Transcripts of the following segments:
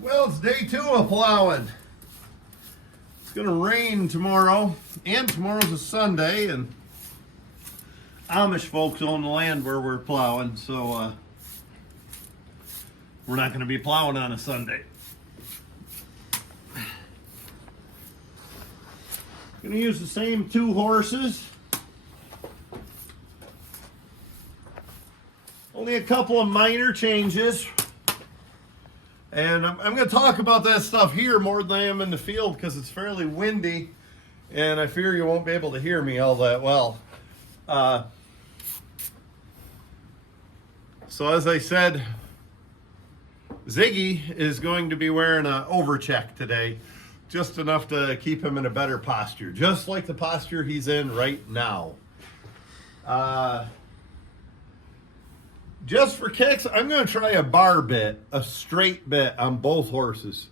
Well, it's day 2 of plowing. It's gonna rain tomorrow, and tomorrow's a Sunday, and Amish folks own the land where we're plowing, so we're not gonna be plowing on a Sunday. Gonna use the same 2 horses. Only a couple of minor changes. And I'm going to talk about that stuff here more than I am in the field because it's fairly windy and I fear you won't be able to hear me all that well. So as I said, Ziggy is going to be wearing an overcheck today, just enough to keep him in a better posture, just like the posture he's in right now. Just for kicks, I'm going to try a bar bit, a straight bit on both horses.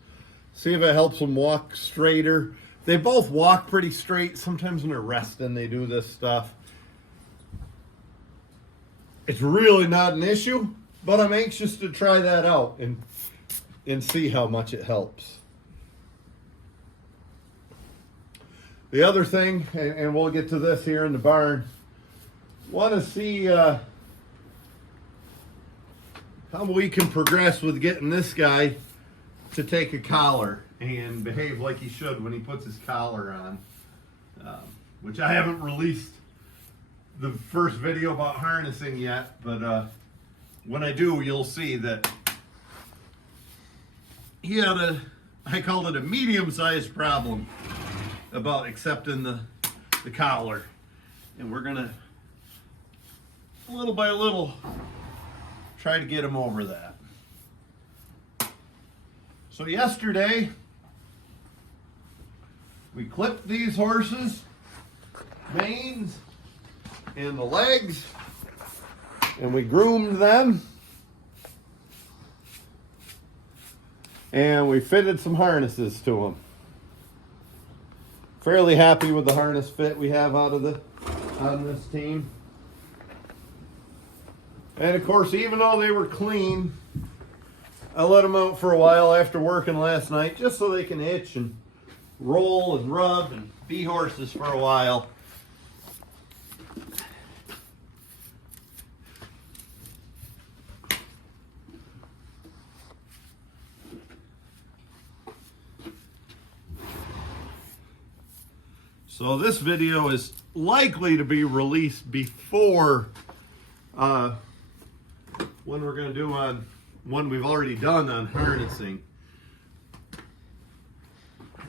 See if it helps them walk straighter. They both walk pretty straight. Sometimes when they're resting, they do this stuff. It's really not an issue, but I'm anxious to try that out and see how much it helps. The other thing, and we'll get to this here in the barn, want to see how we can progress with getting this guy to take a collar and behave like he should when he puts his collar on, which I haven't released the first video about harnessing yet, but when I do, you'll see that he had I called it a medium-sized problem about accepting the collar, and we're gonna little by little try to get him over that. So yesterday we clipped these horses, manes and the legs, and we groomed them, and we fitted some harnesses to them. Fairly happy with the harness fit we have out of this team. And of course, even though they were clean, I let them out for a while after working last night just so they can itch and roll and rub and be horses for a while. So this video is likely to be released before one we're going to do on one we've already done on harnessing,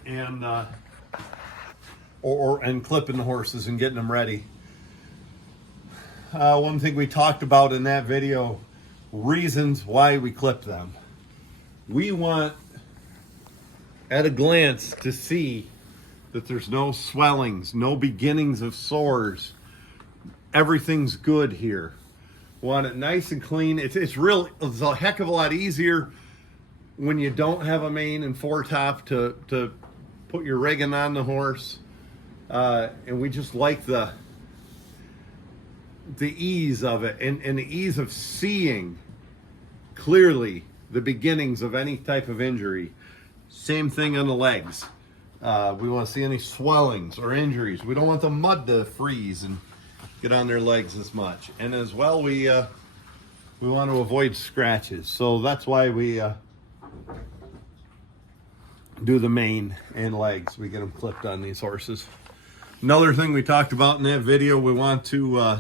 and and clipping the horses and getting them ready. One thing we talked about in that video, reasons why we clip them. We want at a glance to see that there's no swellings, no beginnings of sores. Everything's good here. Want it nice and clean. It's a heck of a lot easier when you don't have a mane and foretop to put your rigging on the horse, and we just like the ease of it and the ease of seeing clearly the beginnings of any type of injury. Same thing on the legs. We want to see any swellings or injuries. We don't want the mud to freeze and get on their legs as much. And as well, we want to avoid scratches. So that's why we do the mane and legs. We get them clipped on these horses. Another thing we talked about in that video, we want to,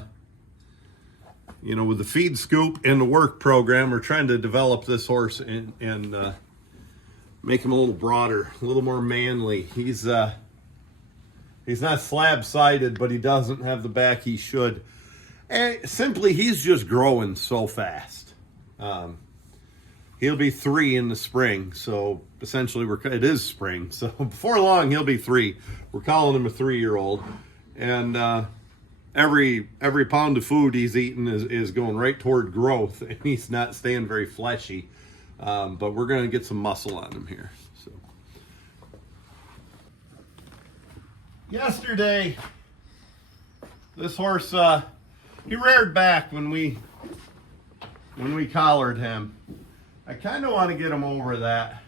with the feed scoop and the work program, we're trying to develop this horse and make him a little broader, a little more manly. He's not slab-sided, but he doesn't have the back he should. And simply, he's just growing so fast. He'll be 3 in the spring, so essentially it is spring. So before long, he'll be 3. We're calling him a 3-year-old. And every pound of food he's eating is going right toward growth, and he's not staying very fleshy. But we're going to get some muscle on him here. So yesterday, this horse he reared back when we collared him. I kind of want to get him over that.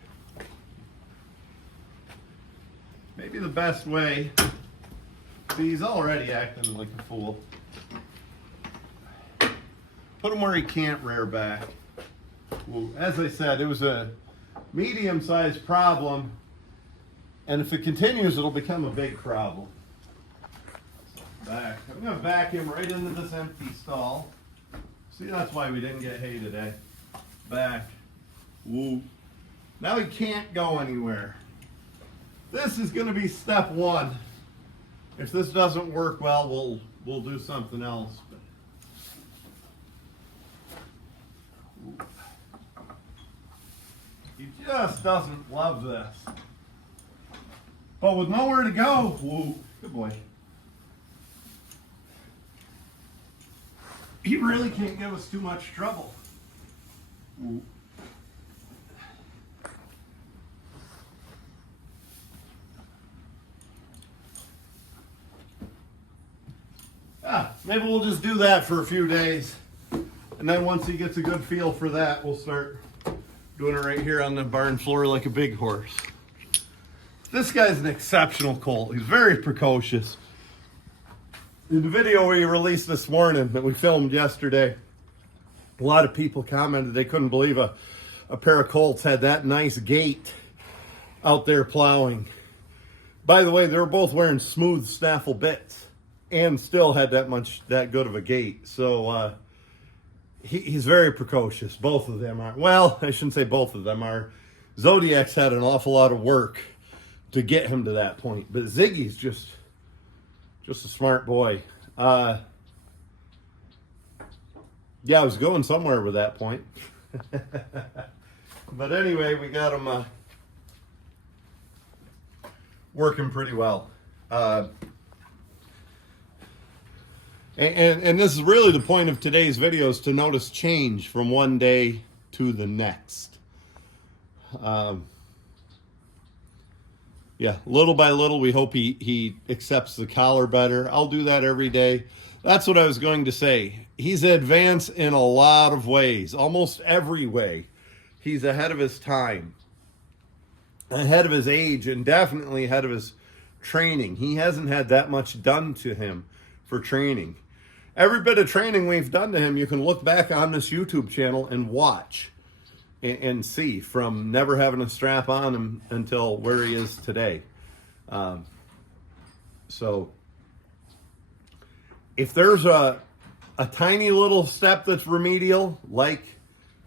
maybe the best way, see, he's already acting like a fool. Put him where he can't rear back. Well, as I said, it was a medium-sized problem, and if it continues, it'll become a big problem. Back. I'm going to back him right into this empty stall. See, that's why we didn't get hay today. Back. Woo. Now he can't go anywhere. This is going to be step one. If this doesn't work well, we'll do something else. He just doesn't love this. But with nowhere to go, woo, good boy. He really can't give us too much trouble. Woo. Maybe we'll just do that for a few days. And then once he gets a good feel for that, we'll start doing it right here on the barn floor like a big horse. This guy's an exceptional colt. He's very precocious. In the video we released this morning that we filmed yesterday, a lot of people commented they couldn't believe a pair of colts had that nice gait out there plowing. By the way, they were both wearing smooth snaffle bits and still had that good of a gait. So he's very precocious. Both of them are. Well, I shouldn't say both of them are. Zodiac's had an awful lot of work to get him to that point, but Ziggy's just a smart boy. Yeah, I was going somewhere with that point. But anyway, we got him working pretty well. And this is really the point of today's video, is to notice change from one day to the next. Yeah, little by little, we hope he accepts the collar better. I'll do that every day. That's what I was going to say. He's advanced in a lot of ways, almost every way. He's ahead of his time, ahead of his age, and definitely ahead of his training. He hasn't had that much done to him for training. Every bit of training we've done to him, you can look back on this YouTube channel and watch and see, from never having a strap on him until where he is today. So if there's a tiny little step that's remedial, like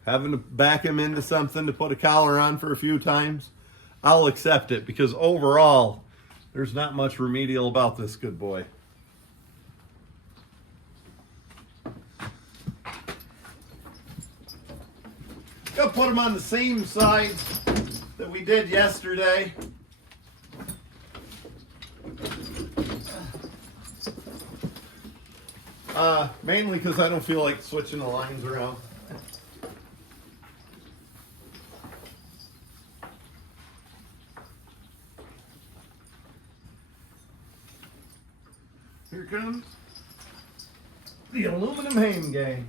having to back him into something to put a collar on for a few times, I'll accept it, because overall, there's not much remedial about this good boy. Gonna put him on the same side that we did yesterday. Mainly because I don't feel like switching the lines around. Here comes the aluminum hame gang.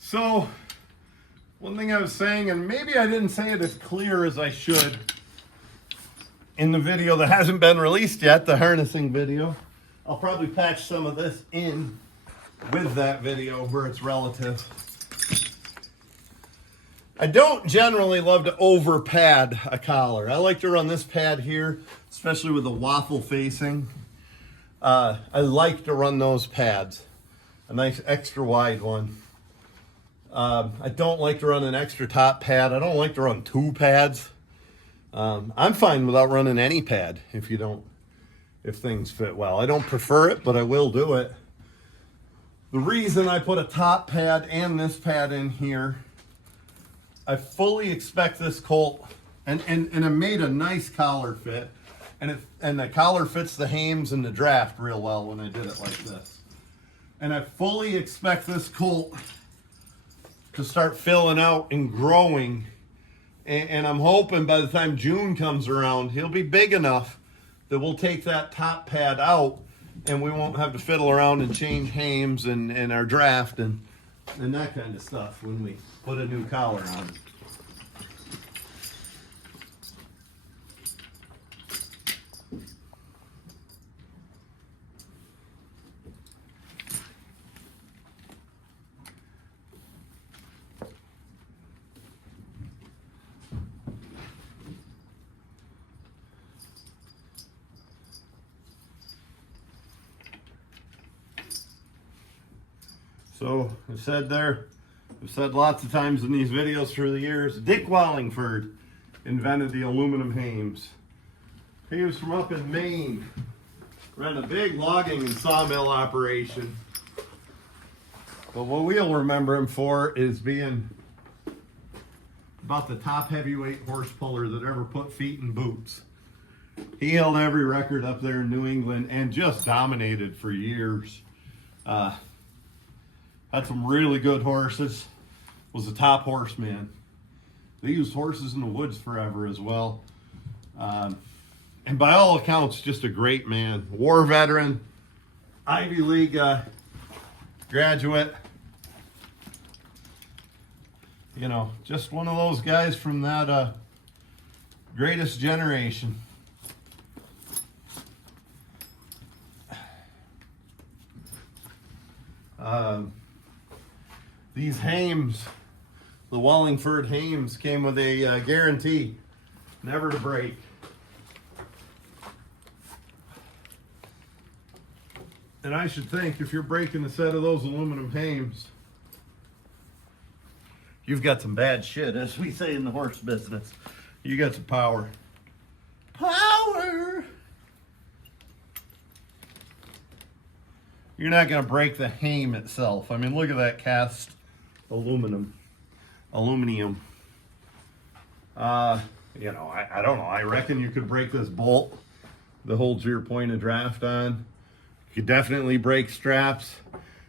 So, one thing I was saying, and maybe I didn't say it as clear as I should in the video that hasn't been released yet, the harnessing video. I'll probably patch some of this in with that video where it's relative. I don't generally love to over pad a collar. I like to run this pad here, especially with the waffle facing. I like to run those pads, a nice extra wide one. I don't like to run an extra top pad. I don't like to run two pads. I'm fine without running any pad if things fit well. I don't prefer it, but I will do it. The reason I put a top pad and this pad in here, I fully expect this colt, and I made a nice collar fit, and the collar fits the hames and the draft real well when I did it like this. And I fully expect this colt to start filling out and growing, and I'm hoping by the time June comes around, he'll be big enough that we'll take that top pad out and we won't have to fiddle around and change hames and our draft and that kind of stuff when we put a new collar on. So I've said lots of times in these videos through the years, Dick Wallingford invented the aluminum hames. He was from up in Maine, ran a big logging and sawmill operation. But what we'll remember him for is being about the top heavyweight horse puller that ever put feet in boots. He held every record up there in New England and just dominated for years. Had some really good horses, was a top horseman. They used horses in the woods forever as well. And by all accounts, just a great man. War veteran, Ivy League graduate. You know, just one of those guys from that greatest generation. These hames, the Wallingford hames, came with a guarantee, never to break. And I should think if you're breaking a set of those aluminum hames, you've got some bad shit, as we say in the horse business. You got some power. Power! You're not going to break the hame itself. I mean, look at that cast aluminum. You know, I don't know. I reckon you could break this bolt that holds your point of draft on. You could definitely break straps.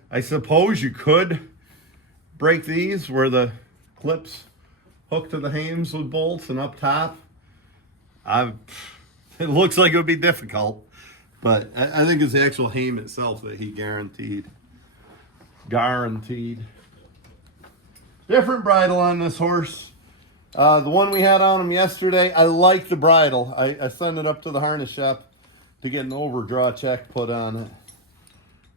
I suppose you could break these where the clips hook to the hames with bolts and up top. It looks like it would be difficult, but I think it's the actual hame itself that he guaranteed. Different bridle on this horse. The one we had on him yesterday, I like the bridle. I sent it up to the harness shop to get an overdraw check put on it.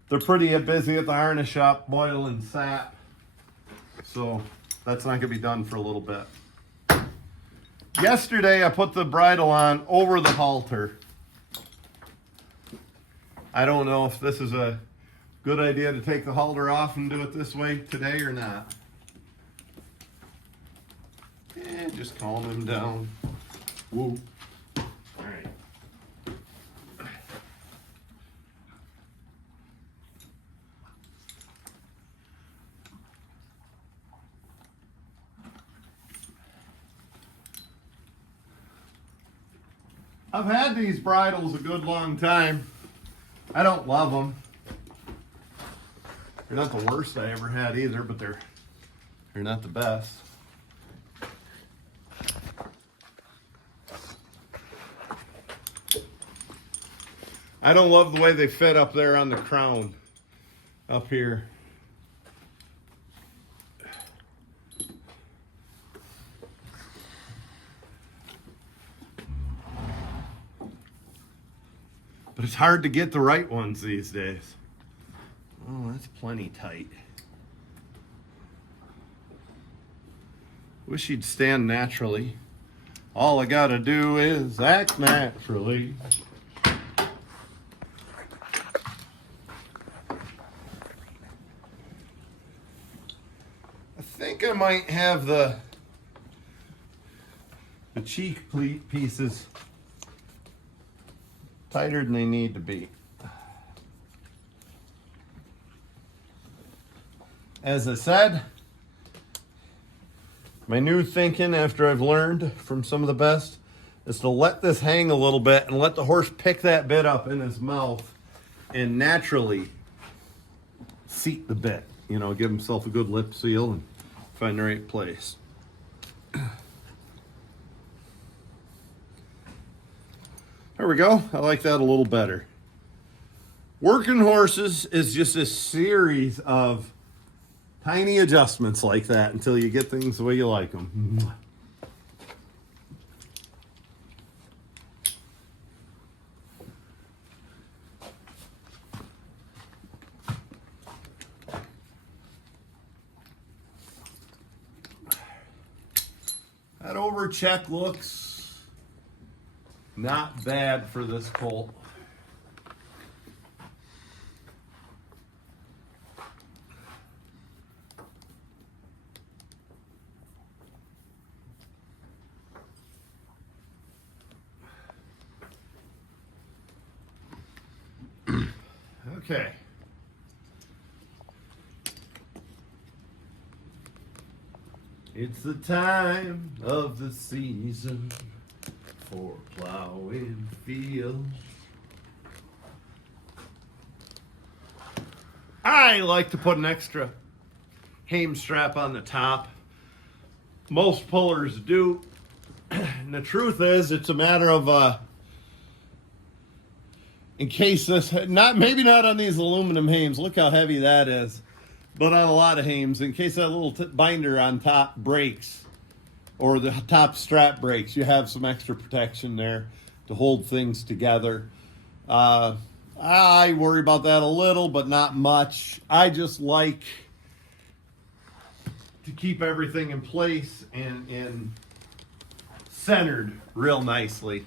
They're pretty busy at the harness shop boiling sap, so that's not going to be done for a little bit. Yesterday, I put the bridle on over the halter. I don't know if this is a good idea to take the halter off and do it this way today or not. And just calm him down. Whoa. All right. I've had these bridles a good long time. I don't love them. They're not the worst I ever had either, but they're not the best. I don't love the way they fit up there on the crown up here. But it's hard to get the right ones these days. Oh, that's plenty tight. Wish he'd stand naturally. All I gotta do is act naturally. I think I might have the cheek pieces tighter than they need to be. As I said, my new thinking after I've learned from some of the best is to let this hang a little bit and let the horse pick that bit up in his mouth and naturally seat the bit. You know, give himself a good lip seal and find the right place. All There we go. I like that a little better. Working horses is just a series of tiny adjustments like that until you get things the way you like them. That overcheck looks not bad for this colt. Okay. It's the time of the season for plowing fields. I like to put an extra hame strap on the top. Most pullers do. And the truth is, it's a matter of in case this, maybe not on these aluminum hames, look how heavy that is, but on a lot of hames, in case that little binder on top breaks or the top strap breaks, you have some extra protection there to hold things together. I worry about that a little, but not much. I just like to keep everything in place and centered real nicely.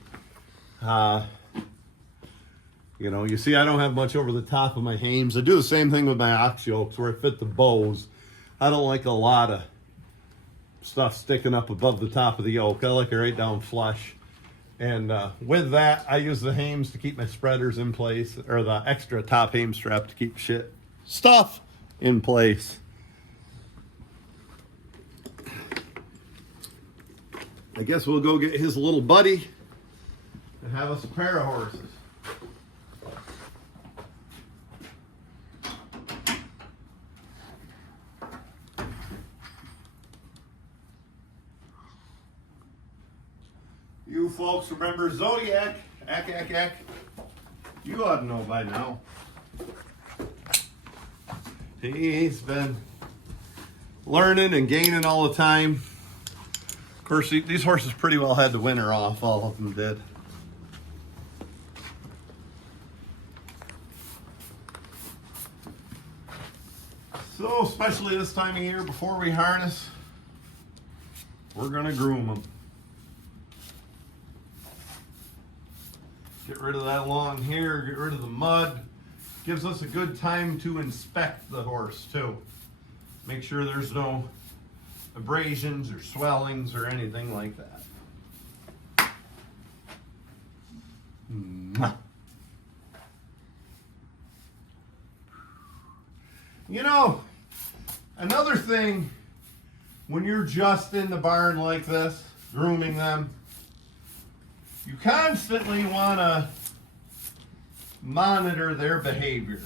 You know, you see I don't have much over the top of my hames. I do the same thing with my ox yokes where I fit the bows. I don't like a lot of stuff sticking up above the top of the yoke. I like it right down flush. And with that, I use the hames to keep my spreaders in place, or the extra top hame strap to keep stuff in place. I guess we'll go get his little buddy and have us a pair of horses. You folks remember Zodiac? Ack. You ought to know by now. He's been learning and gaining all the time. Of course, these horses pretty well had the winter off. All of them did. So, especially this time of year, before we harness, we're going to groom them. Get rid of that long hair, get rid of the mud. Gives us a good time to inspect the horse too. Make sure there's no abrasions or swellings or anything like that. You know, another thing, when you're just in the barn like this, grooming them, you constantly want to monitor their behavior.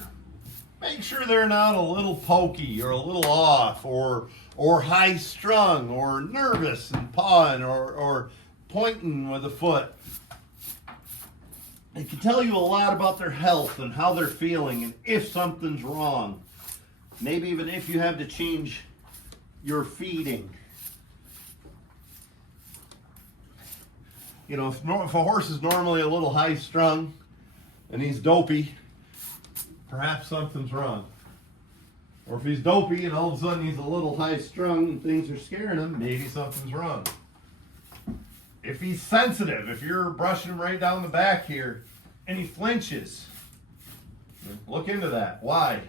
Make sure they're not a little pokey or a little off or high strung or nervous and pawing or pointing with a foot. It can tell you a lot about their health and how they're feeling and if something's wrong. Maybe even if you have to change your feeding. You know, if a horse is normally a little high strung and he's dopey, perhaps something's wrong. Or if he's dopey and all of a sudden he's a little high strung and things are scaring him, maybe something's wrong. If he's sensitive, if you're brushing him right down the back here and he flinches, look into that. Why?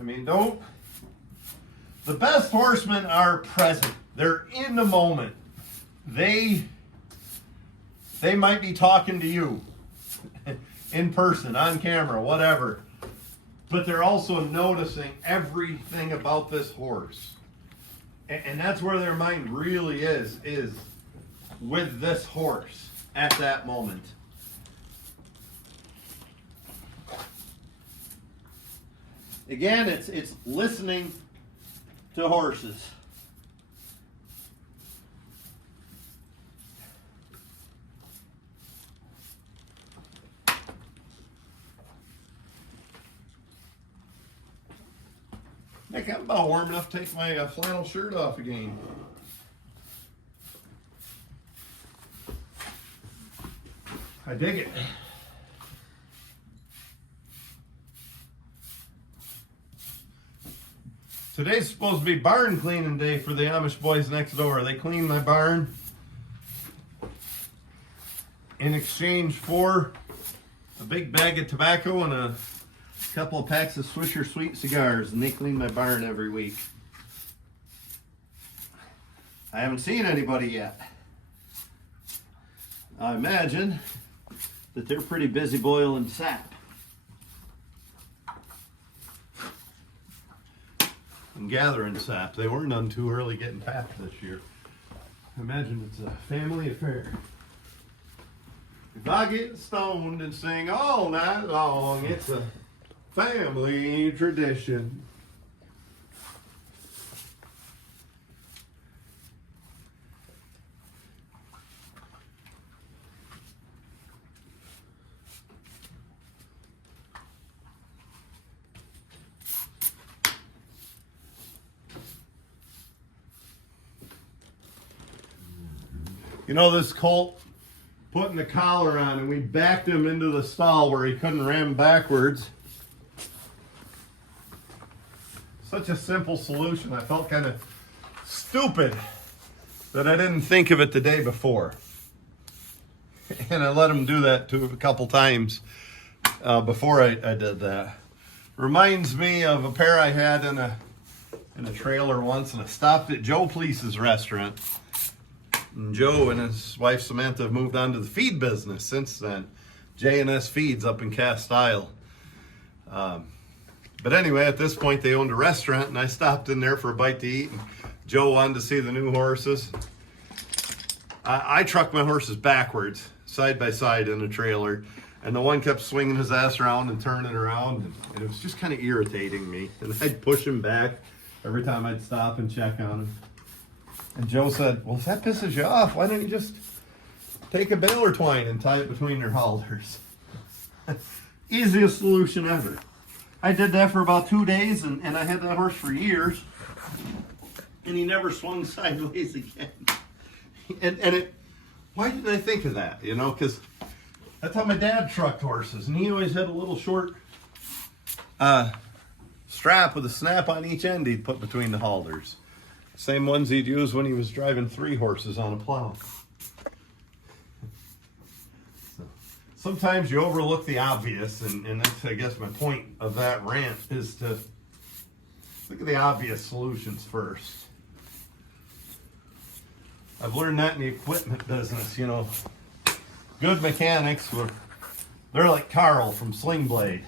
I mean, the best horsemen are present. They're in the moment. They might be talking to you in person, on camera, whatever. But they're also noticing everything about this horse. And that's where their mind really is with this horse at that moment. Again, it's listening to horses. Heck, I'm about warm enough to take my flannel shirt off again. I dig it. Today's supposed to be barn cleaning day for the Amish boys next door. They cleaned my barn in exchange for a big bag of tobacco and a couple of packs of Swisher Sweet cigars, and they clean my barn every week. I haven't seen anybody yet. I imagine that they're pretty busy boiling sap and gathering sap. They weren't none too early getting packed this year. I imagine it's a family affair. If I get stoned and sing all night long, it's a family tradition. You know, this colt, putting the collar on, and we backed him into the stall where he couldn't ram backwards. Such a simple solution. I felt kind of stupid that I didn't think of it the day before. And I let him do that a couple times before I did that. Reminds me of a pair I had in a trailer once, and I stopped at Joe Please's restaurant. And Joe and his wife Samantha have moved on to the feed business since then. J&S Feeds up in Cast Isle. But anyway, at this point they owned a restaurant, and I stopped in there for a bite to eat. And Joe wanted to see the new horses. I trucked my horses backwards, side by side in a trailer, and the one kept swinging his ass around and turning around, and it was just kind of irritating me. And I'd push him back every time I'd stop and check on him. And Joe said, well, if that pisses you off, why don't you just take a baler twine and tie it between your halters? Easiest solution ever. I did that for about 2 days, and I had that horse for years, and he never swung sideways again. Why didn't I think of that? You know, because that's how my dad trucked horses, and he always had a little short strap with a snap on each end he'd put between the halters. Same ones he'd use when he was driving 3 horses on a plow. So, sometimes you overlook the obvious, and that's, I guess, my point of that rant is to look at the obvious solutions first. I've learned that in the equipment business, you know. Good mechanics, they're like Carl from Sling Blade.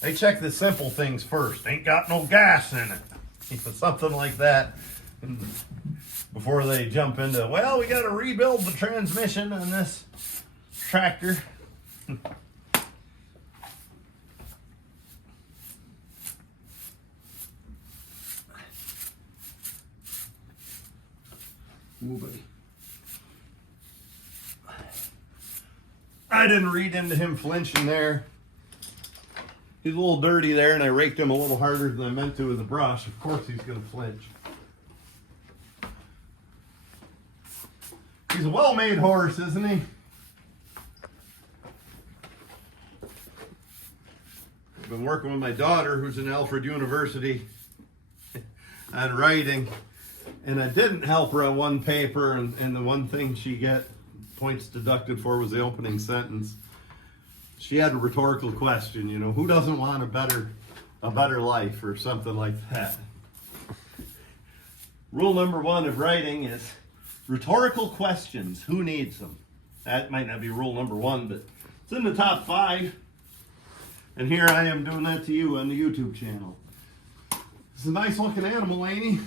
They check the simple things first. Ain't got no gas in it. You know, something like that. Before they jump into, well, we got to rebuild the transmission on this tractor. Ooh, buddy. I didn't read into him flinching there. He's a little dirty there, and I raked him a little harder than I meant to with the brush. Of course he's going to flinch. He's a well-made horse, isn't he? I've been working with my daughter, who's in Alfred University, on writing, and I didn't help her on one paper, and the one thing she got points deducted for was the opening sentence. She had a rhetorical question, you know, who doesn't want a better life, or something like that. Rule number 1 of writing is rhetorical questions. Who needs them? That might not be rule number 1, but it's in the top 5. And here I am doing that to you on the YouTube channel. It's a nice looking animal, ain't he?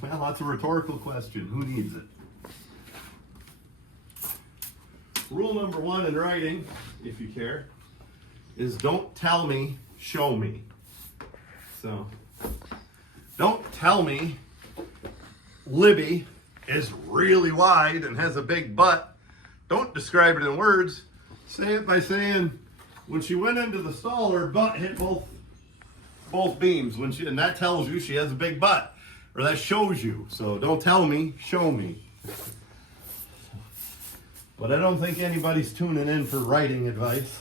Well, that's a rhetorical question. Who needs it? Rule number 1 in writing, if you care, is don't tell me, show me. So, don't tell me Libby is really wide and has a big butt. Don't describe it in words. Say it by saying, when she went into the stall, her butt hit both both beams when and that tells you she has a big butt, or that shows you. So don't tell me, show me. But I don't think anybody's tuning in for riding advice.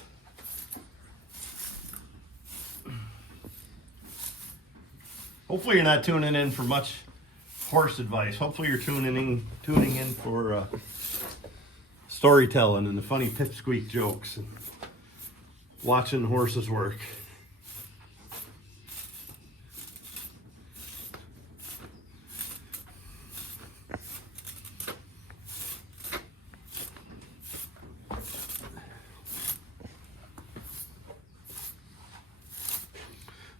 Hopefully you're not tuning in for much horse advice. Hopefully you're tuning in for storytelling and the funny pipsqueak jokes and watching horses work.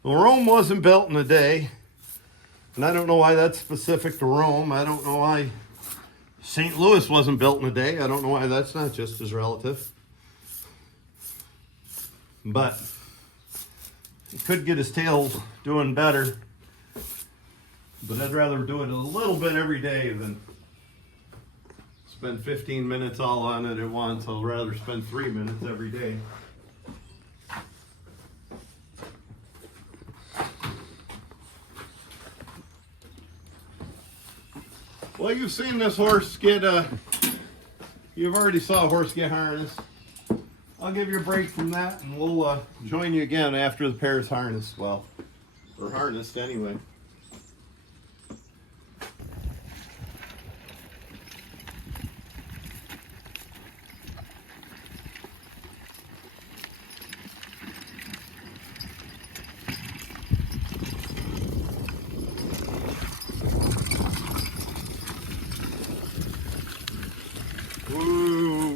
Well, Rome wasn't built in a day, and I don't know why that's specific to Rome. I don't know why St. Louis wasn't built in a day. I don't know why that's not just as relative. But he could get his tail doing better, but I'd rather do it a little bit every day than spend 15 minutes all on it at once. I'd rather spend 3 minutes every day. Well, you've seen this horse get, you've already saw a horse get harnessed. I'll give you a break from that and we'll join you again after the pair's harnessed. Well, or harnessed anyway.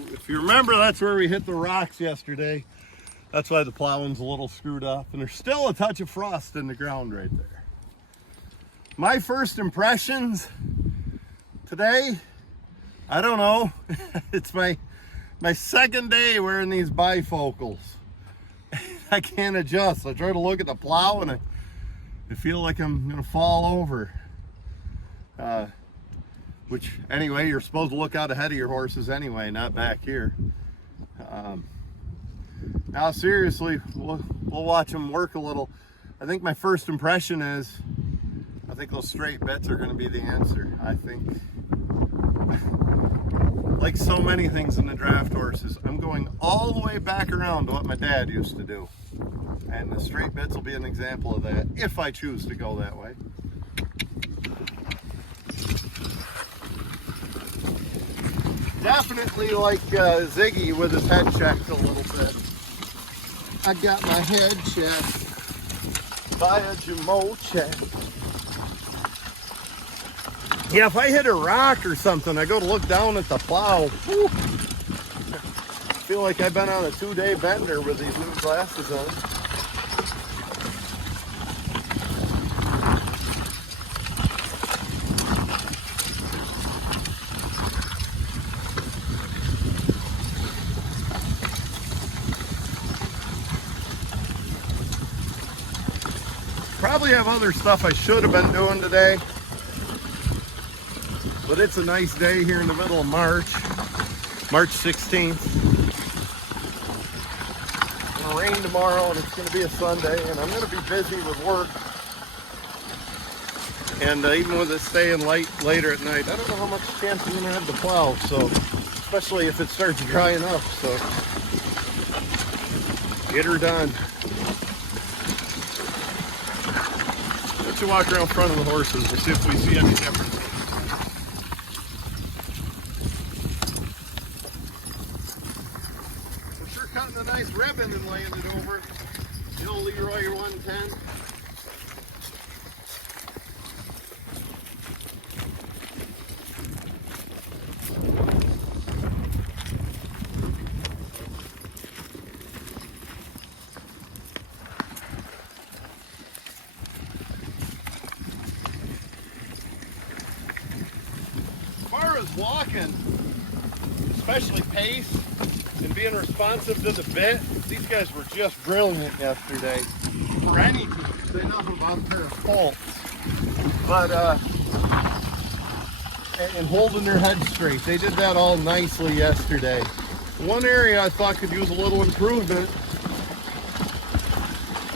If you remember, that's where we hit the rocks yesterday. That's why the plowing's a little screwed up, and there's still a touch of frost in the ground right there. My first impressions today, I don't know. It's my second day wearing these bifocals. I can't adjust. I try to look at the plow and I feel like I'm gonna fall over. Which, anyway, you're supposed to look out ahead of your horses anyway, not back here. Now, seriously, we'll watch them work a little. I think my first impression is, I think those straight bits are going to be the answer. I think, like so many things in the draft horses, I'm going all the way back around to what my dad used to do. And the straight bits will be an example of that, if I choose to go that way. Definitely like Ziggy with his head checked a little bit. I got my head checked by a Jamo check. Yeah, if I hit a rock or something, I go to look down at the plow. Whew. I feel like I've been on a 2-day bender with these new glasses on. Probably have other stuff I should have been doing today, but it's a nice day here in the middle of March 16th. It's gonna rain tomorrow and it's gonna be a Sunday, and I'm gonna be busy with work. And even with it staying later at night, I don't know how much chance I'm gonna have to plow, so especially if it starts drying up, so get her done. To walk around in front of the horses and see if we see any difference. We're sure cutting a nice ribbon and laying it over. The old Leroy 110. Walking, especially pace and being responsive to the bit, these guys were just brilliant yesterday for anything. They know about a pair of colts, but and holding their head straight, they did that all nicely yesterday. One area I thought could use a little improvement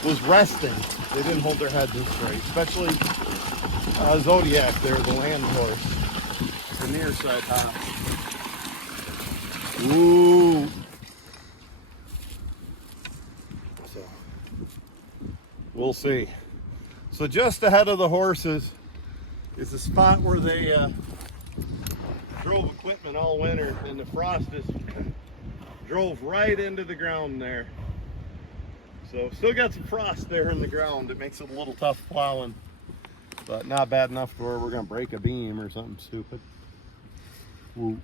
was resting. They didn't hold their heads in straight, especially Zodiac there, the land horse, the near side hop. Ooh. So, we'll see. So just ahead of the horses is the spot where they drove equipment all winter, and the frost just drove right into the ground there. So still got some frost there in the ground. It makes it a little tough plowing, but not bad enough to where we're gonna break a beam or something stupid. Woo.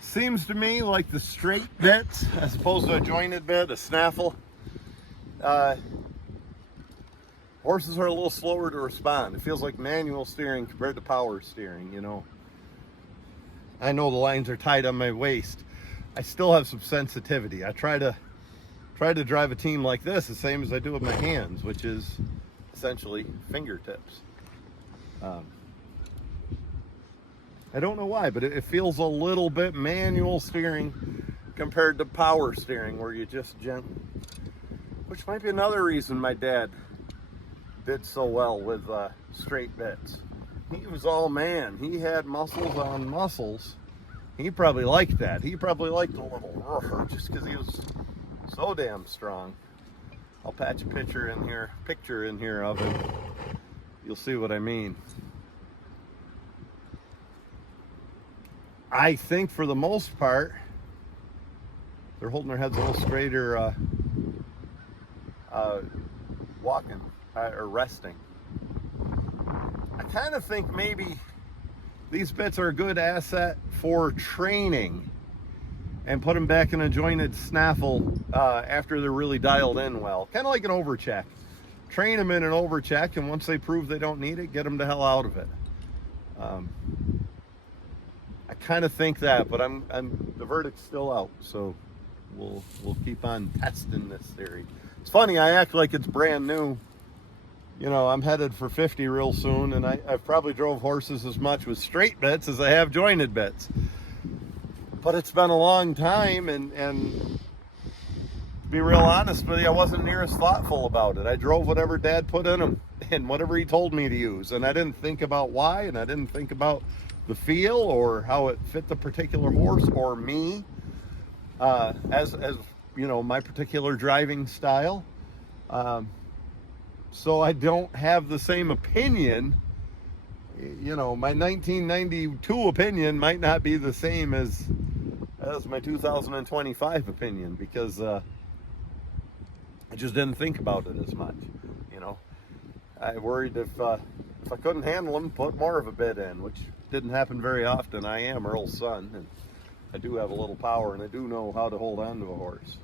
Seems to me like the straight bits, as opposed to a jointed bit, a snaffle, horses are a little slower to respond. It feels like manual steering compared to power steering, you know. I know the lines are tight on my waist. I still have some sensitivity. I try to drive a team like this the same as I do with my hands, which is essentially fingertips. I don't know why, but it feels a little bit manual steering compared to power steering, where you just gently, which might be another reason my dad did so well with straight bits. He was all man. He had muscles on muscles. He probably liked that. He probably liked a little just because he was so damn strong. I'll patch a picture in here of him. You'll see what I mean. I think for the most part, they're holding their heads a little straighter walking or resting. I kind of think maybe these bits are a good asset for training and put them back in a jointed snaffle after they're really dialed in well. Kind of like an overcheck. Train them in an overcheck, and once they prove they don't need it, get them the hell out of it. I kind of think that, but the verdict's still out, so we'll keep on testing this theory. It's funny, I act like it's brand new. You know, I'm headed for 50 real soon, and I've probably drove horses as much with straight bits as I have jointed bits. But it's been a long time, and to be real honest with you, I wasn't near as thoughtful about it. I drove whatever Dad put in them and whatever he told me to use, and I didn't think about why, and I didn't think about the feel or how it fit the particular horse or me as you know, my particular driving style. So I don't have the same opinion. You know, my 1992 opinion might not be the same as my 2025 opinion, because I just didn't think about it as much. You know, I worried if I couldn't handle them, put more of a bit in, which didn't happen very often. I am Earl's son, and I do have a little power, and I do know how to hold on to a horse.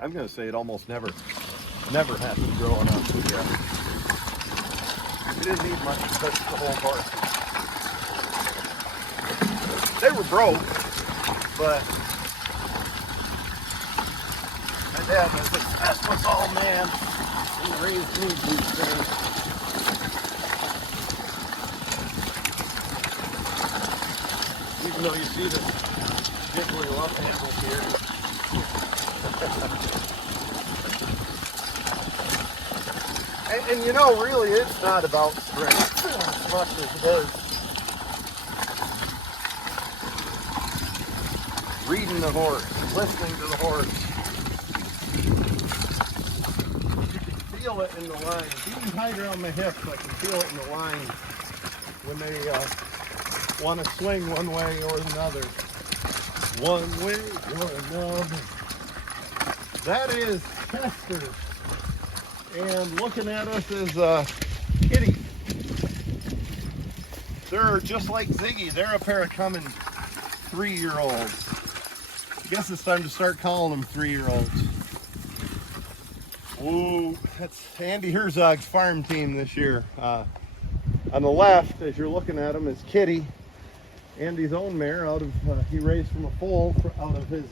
I'm going to say it almost never happened growing up. Yeah. We didn't need much to touch the whole horse. They were broke, but my dad was like, that was all man. He raised me these things. Even though you see the jiggly love handles here. and you know, really, it's not about strength as much as it is reading the horse, listening to the horse. You can feel it in the lines. Even tied around my hips, I can feel it in the lines when they want to swing one way or another. One way or another. That is Chester. And looking at us is Kitty. They're just like Ziggy. They're a pair of coming 3-year-olds. I guess it's time to start calling them 3-year-olds. Ooh, that's Andy Herzog's farm team this year. On the left, as you're looking at them, is Kitty. Andy's own mare he raised from a foal out of his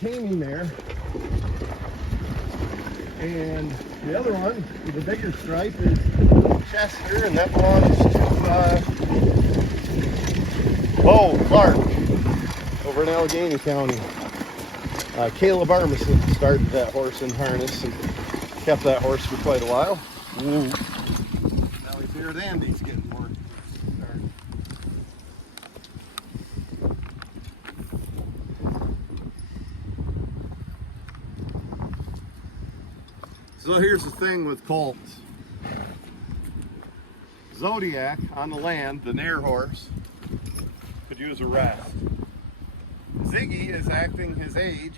hame mare. And the other one with the bigger stripe is Chester, and that belongs to Clark over in Allegheny County. Caleb Armisen started that horse in harness and kept that horse for quite a while. Now he's here at Andy's getting more started. So here's the thing with colts. Zodiac on the land, the Nair horse, could use a rest. Ziggy is acting his age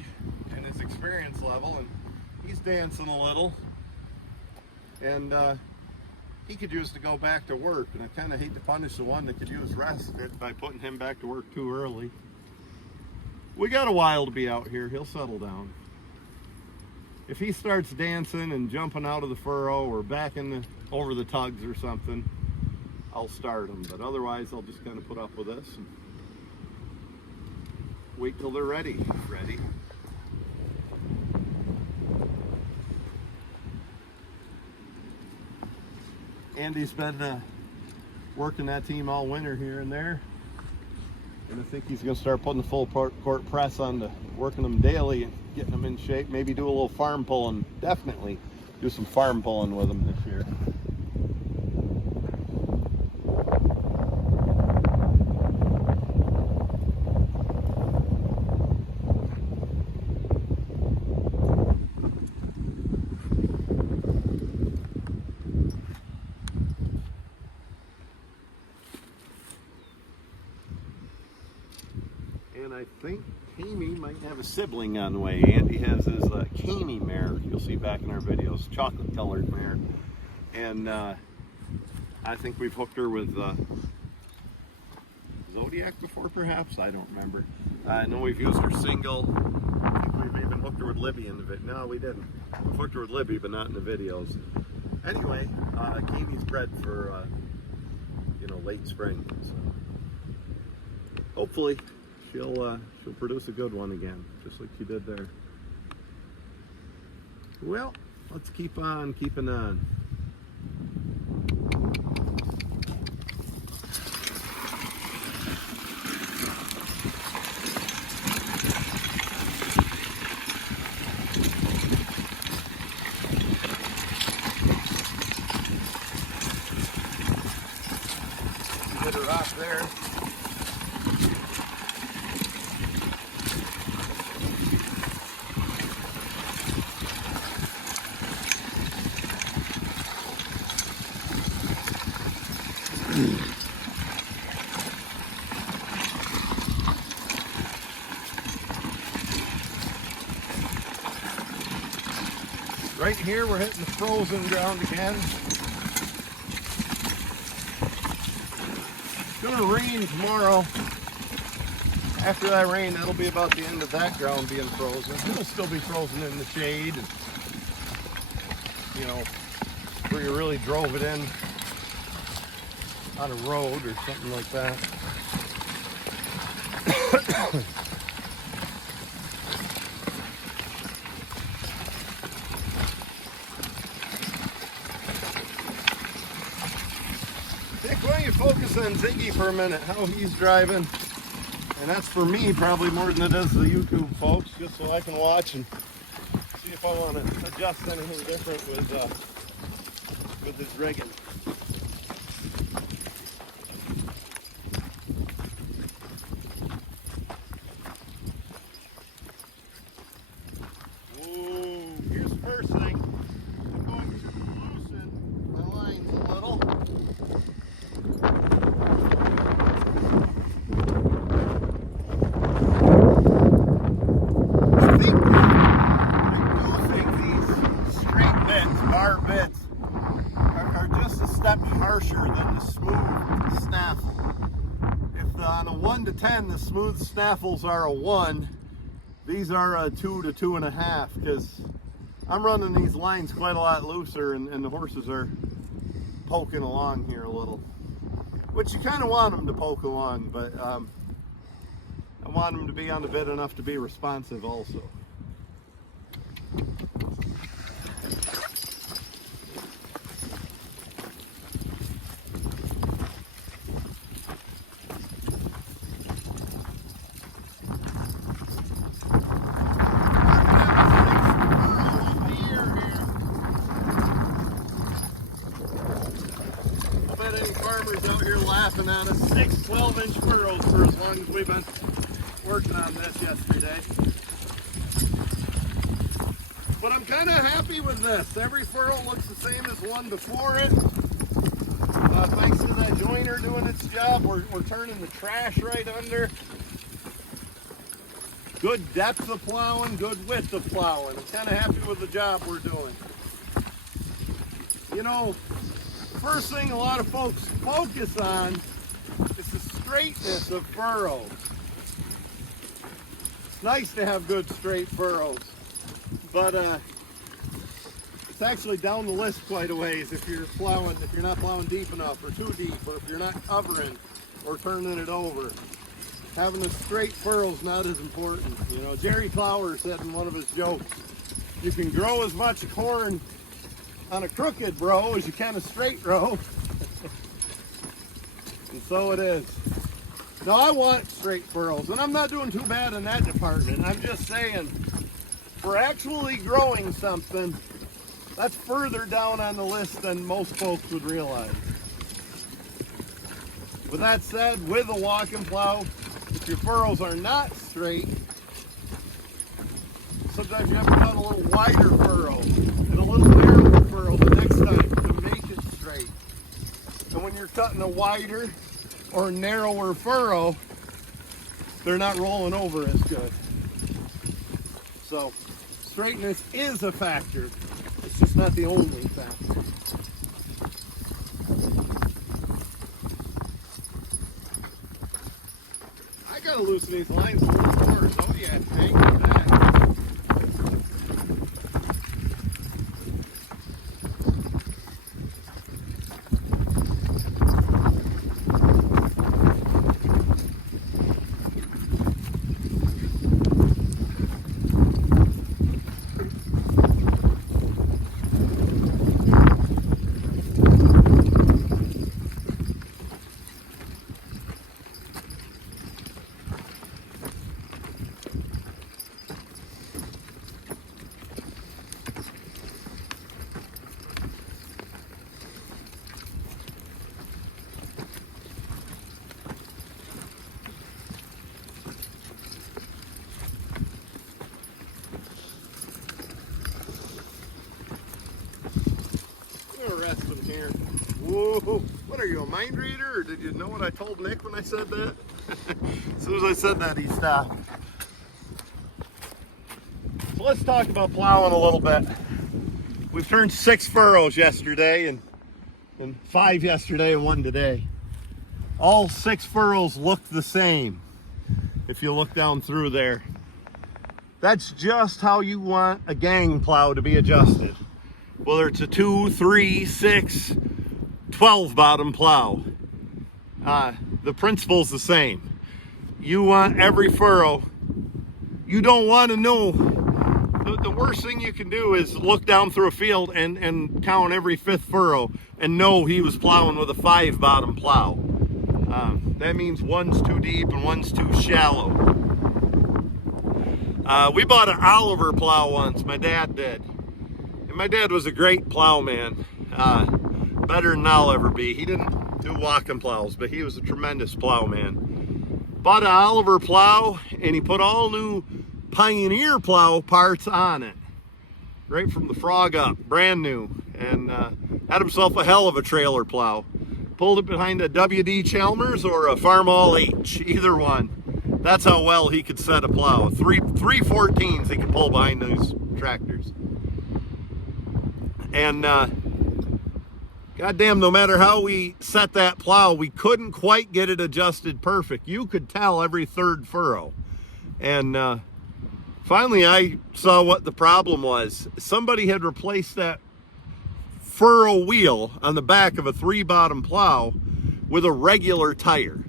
and his experience level, and he's dancing a little, and he could use to go back to work, and I kind of hate to punish the one that could use rest by putting him back to work too early. We got a while to be out here. He'll settle down. If he starts dancing and jumping out of the furrow or back over the tugs or something, I'll start him, but otherwise I'll just kind of put up with this and wait till they're ready. Andy's been working that team all winter here and there, and I think he's going to start putting the full court press on to working them daily and getting them in shape. Maybe do a little farm pulling. Definitely do some farm pulling with them this year. And I think hame might have a sibling on the way. Andy has his hame mare, you'll see back in our videos, chocolate colored mare. And I think we've hooked her with Zodiac before, perhaps? I don't remember. I know we've used her single. I think we've even hooked her with Libby in the video. No, we didn't. We've hooked her with Libby, but not in the videos. Anyway, hame's bred for, late spring. So hopefully she'll produce a good one again, just like she did there. Well, let's keep on keeping on. Hit her off there. Right here, we're hitting the frozen ground again. It's gonna rain tomorrow. After that rain, that'll be about the end of that ground being frozen. It'll still be frozen in the shade, and, where you really drove it in on a road or something like that. Dick, why don't you focus on Ziggy for a minute, how he's driving. And that's for me probably more than it is the YouTube folks, just so I can watch and see if I want to adjust anything different with his rigging. Here's the first thing. I'm going to loosen my lines a little. I do think these straight bits, bar bits, are just a step harsher than the smooth snaffle. If on a 1 to 10 the smooth snaffles are a 1, these are a 2 to 2.5, because I'm running these lines quite a lot looser, and the horses are poking along here a little, which you kind of want them to poke along, but I want them to be on the bit enough to be responsive also. on us 6 12-inch furrows for as long as we've been working on this yesterday. But I'm kind of happy with this. Every furrow looks the same as one before it. Thanks to that joiner doing its job, we're turning the trash right under. Good depth of plowing, good width of plowing. I'm kind of happy with the job we're doing. You know, first thing a lot of folks focus on is the straightness of furrows. It's nice to have good straight furrows, but it's actually down the list quite a ways if you're not plowing deep enough or too deep, or if you're not covering or turning it over. Having a straight furrow is not as important. You know, Jerry Clower said in one of his jokes, you can grow as much corn on a crooked row as you can a straight row. And so it is. Now I want straight furrows, and I'm not doing too bad in that department. I'm just saying, for actually growing something, that's further down on the list than most folks would realize. With that said, with a walking plow, if your furrows are not straight, sometimes you have to cut a little wider furrow and a little narrower furrow the next time to make it straight. And when you're cutting a wider or narrower furrow, they're not rolling over as good. So straightness is a factor. It's just not the only factor. I gotta loosen these lines a little more. Oh yeah, hang with that. Rest them here. Whoa, what are you, a mind reader, or did you know what I told Nick when I said that? As soon as I said that, he stopped. So let's talk about plowing a little bit. We've turned 6 furrows yesterday, and 5 yesterday and 1 today. All 6 furrows look the same if you look down through there. That's just how you want a gang plow to be adjusted. Whether it's a 2, 3, 6, 12 bottom plow, the principle's the same. You want every furrow. You don't want to know. The worst thing you can do is look down through a field and count every 5th furrow and know he was plowing with a 5 bottom plow. That means one's too deep and one's too shallow. We bought an Oliver plow once, my dad did. And my dad was a great plowman, better than I'll ever be. He didn't do walking plows, but he was a tremendous plowman. Bought an Oliver plow, and he put all new Pioneer plow parts on it, right from the frog up, brand new, and had himself a hell of a trailer plow. Pulled it behind a WD Chalmers or a Farmall H, either one. That's how well he could set a plow. Three 14s he could pull behind those tractors. And goddamn, no matter how we set that plow, we couldn't quite get it adjusted perfect. You could tell every 3rd furrow. And finally I saw what the problem was. Somebody had replaced that furrow wheel on the back of a 3 bottom plow with a regular tire.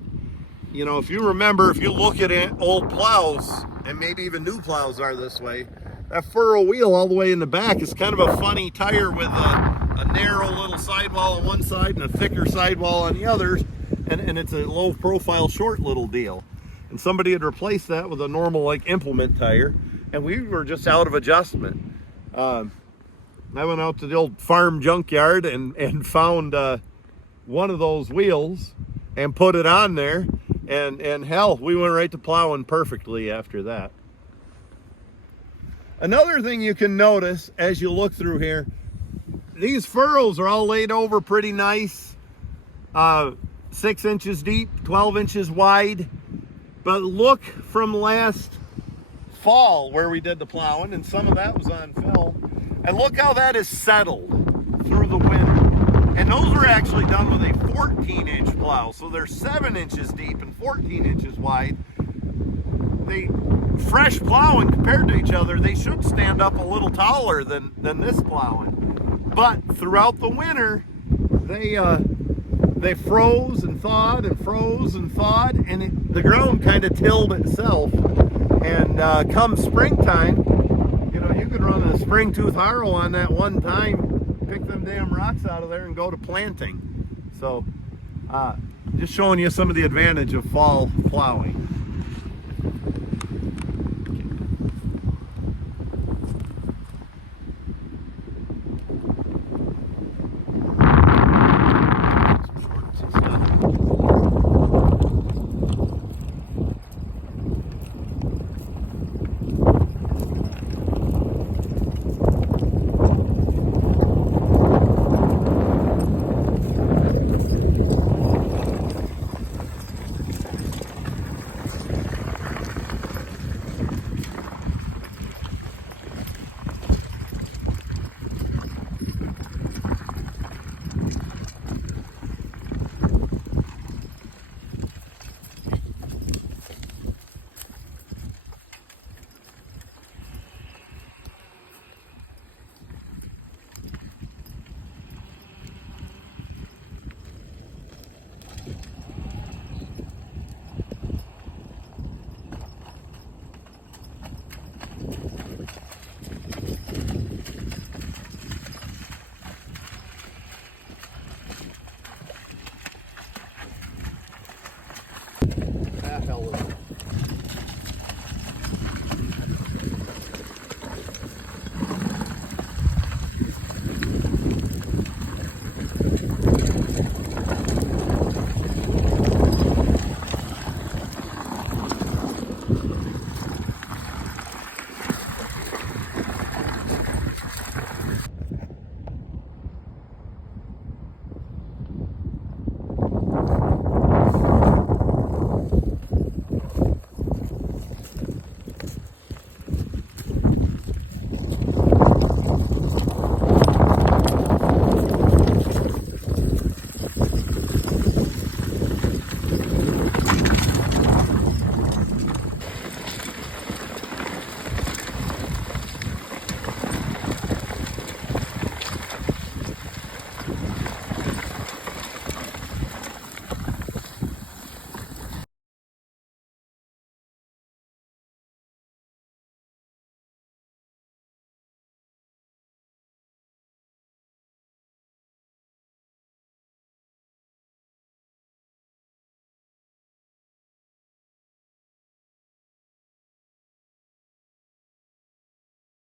You know, if you remember, if you look at old plows, and maybe even new plows are this way, that furrow wheel all the way in the back is kind of a funny tire with a narrow little sidewall on one side and a thicker sidewall on the others, and it's a low profile short little deal. And somebody had replaced that with a normal like implement tire, and we were just out of adjustment. I went out to the old farm junkyard and found one of those wheels and put it on there. And hell, we went right to plowing perfectly after that. Another thing you can notice as you look through here, these furrows are all laid over pretty nice. 6 inches deep, 12 inches wide. But look from last fall where we did the plowing, and some of that was on film. And look how that is settled through the winter. And those were actually done with a 14-inch plow. So they're 7 inches deep and 14 inches wide. They fresh plowing compared to each other, they should stand up a little taller than this plowing. But throughout the winter, they froze and thawed and froze and thawed, and the ground kind of tilled itself. And come springtime, you know, you could run a spring tooth harrow on that one time, pick them damn rocks out of there and go to planting. So just showing you some of the advantage of fall plowing.